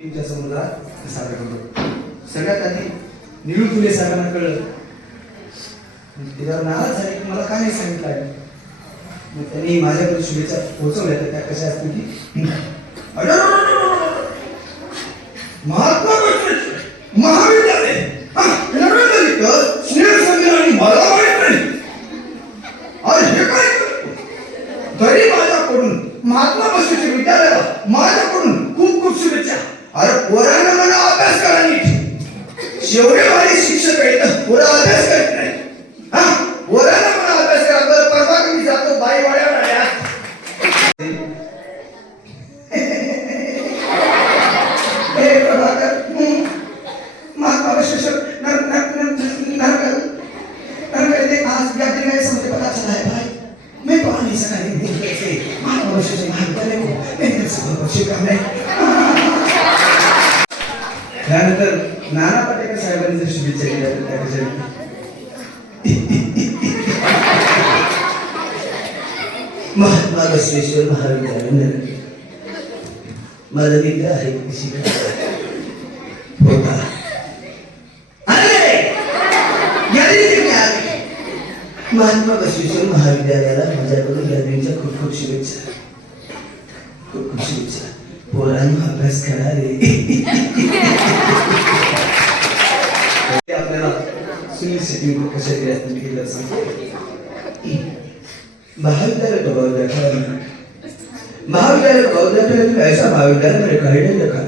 समुद्रात साजरा करतो. सगळ्यात आधी निळू फुले साहेबांना कळलं, त्याच्यावर नाराज झाले की मला का नाही सांगितलं आहे. मग त्यांनी माझ्याकडे शुभेच्छा पोहोचवल्या. त्या कशा असतील की महात्मा महाविद्यालय स्नेह संमेलन मला माहित नाही. अरे हे काय तरी माझ्याकडून महात्मा बसवेश्वर विद्यालयाला माझ्याकडून खूप खूप शुभेच्छा. अरे पोरांना मला अभ्यास करा नीट. शेवटेवारी शिक्षक आहेत, पोरा अभ्यास करत नाही. हा पोरांना मला अभ्यास करा. बरं परवा मी जातो बाई वाड्या महात्मा बसवेश्वर आज या दिन में मुझे पता चला है भाई, मैं तो नहीं सका नहीं महात्मा बसवेश्वर महाविद्यालय को मैं से बहुत शुभकामनाएं करता हूं. त्यानंतर नाना पाटेकर साहेबांनी जर शुभेच्छा दिल्या त्या कशा महात्मा बसवेश्वर महाविद्यालय माझा मित्र आहे होता. महात्मा बसवेश्वर महाविद्यालयाला माझ्याकडून या दिनच्या खूप खूप शुभेच्छा. खूप खूप शुभेच्छा. पोरांनो अभ्यास करा रे. आपल्याला सुनील सेटिंग कशा केली असते मी केलं सांगतो. महाविद्यालय का बहुत देखा है, महाविद्यालय का बहुत देखा है. ऐसा महाविद्यालय मेरे कहीं नहीं देखा है.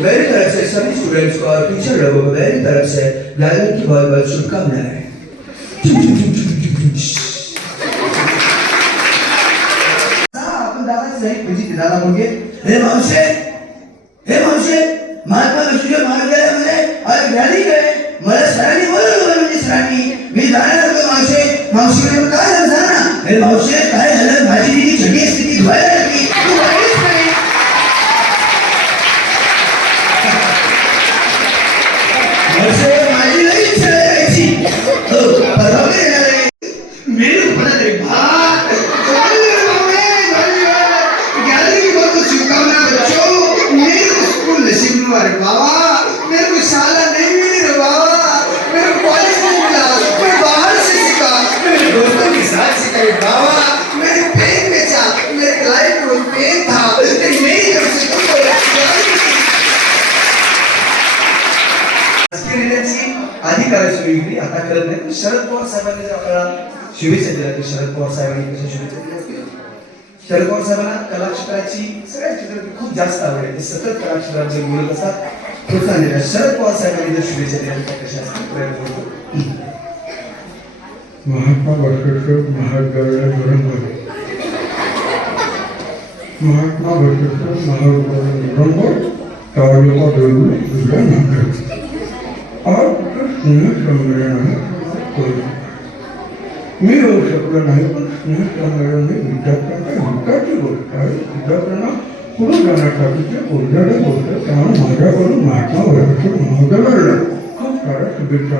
मेरी तरफ से सभी स्टूडेंट्स को और टीचर लोगों को मेरी तरफ से गायन की बहुत बहुत शुभकामनाएं. आपण दादाच नाही म्हणजे दादा बोलगे हे मावशे महात्मा बसवेश्वर महाविद्यालयामध्ये अरे ज्ञानी गए मला सरांनी बोलवलं. म्हणजे सरांनी मी जाणार होतो. मावशी काय झालं ना. हे मावशे काय झालं, माझी दिदी छोटी असते ती धुवायला लागली. तू वाईटच नाही. माझी लई इच्छा यायची परवा येणार आहे. मेरे ऊपर तेरे भात गैलरी में बहुत शुभकामना बच्चों. मेरे को स्कूल नसीब में. अरे बाबा मेरे को शाला नहीं मिली रे बाबा, मेरे को कॉलेज नहीं मिला. मैं बाहर से सीखा, मेरे दोस्तों के साथ सीखा. बाबा मेरे पेन बेचा, मेरे लाइफ में पेन था मेरी तरफ से तुमको अधिकाराची वेगळी आता करत नाही. शरद पवार साहेबांनी आपल्याला शुभेच्छा दिल्या की शरद पवार साहेबांनी कशा शुभेच्छा दिल्या. शरद पवार साहेबांना कला क्षेत्राची सगळ्या क्षेत्रात खूप जास्त आवड आहे. ते सतत कला क्षेत्रात जे बोलत असतात प्रोत्साहन देतात. शरद पवार साहेबांनी जर शुभेच्छा दिल्या त्या कशा असतात प्रयत्न करतो. महात्मा बसवेश्वर महाविद्यालय धुरंधर. महात्मा बसवेश्वर महाविद्यालय धुरंधर तालुका देवळी जिल्हा नांदेड. आज स्नेह संमेलन आहे. मी येऊ शकलो नाही, पण स्नेह संमेलन ही विद्यार्थ्यांच्या हिताची गोष्ट आहे. विद्यार्थ्यांना पुढे जाण्यासाठीची ऊर्जाची गोष्ट आहे. त्यामुळे माझ्याकडून महात्मा बसवेश्वर महाविद्यालयाला खूप साऱ्या शुभेच्छा.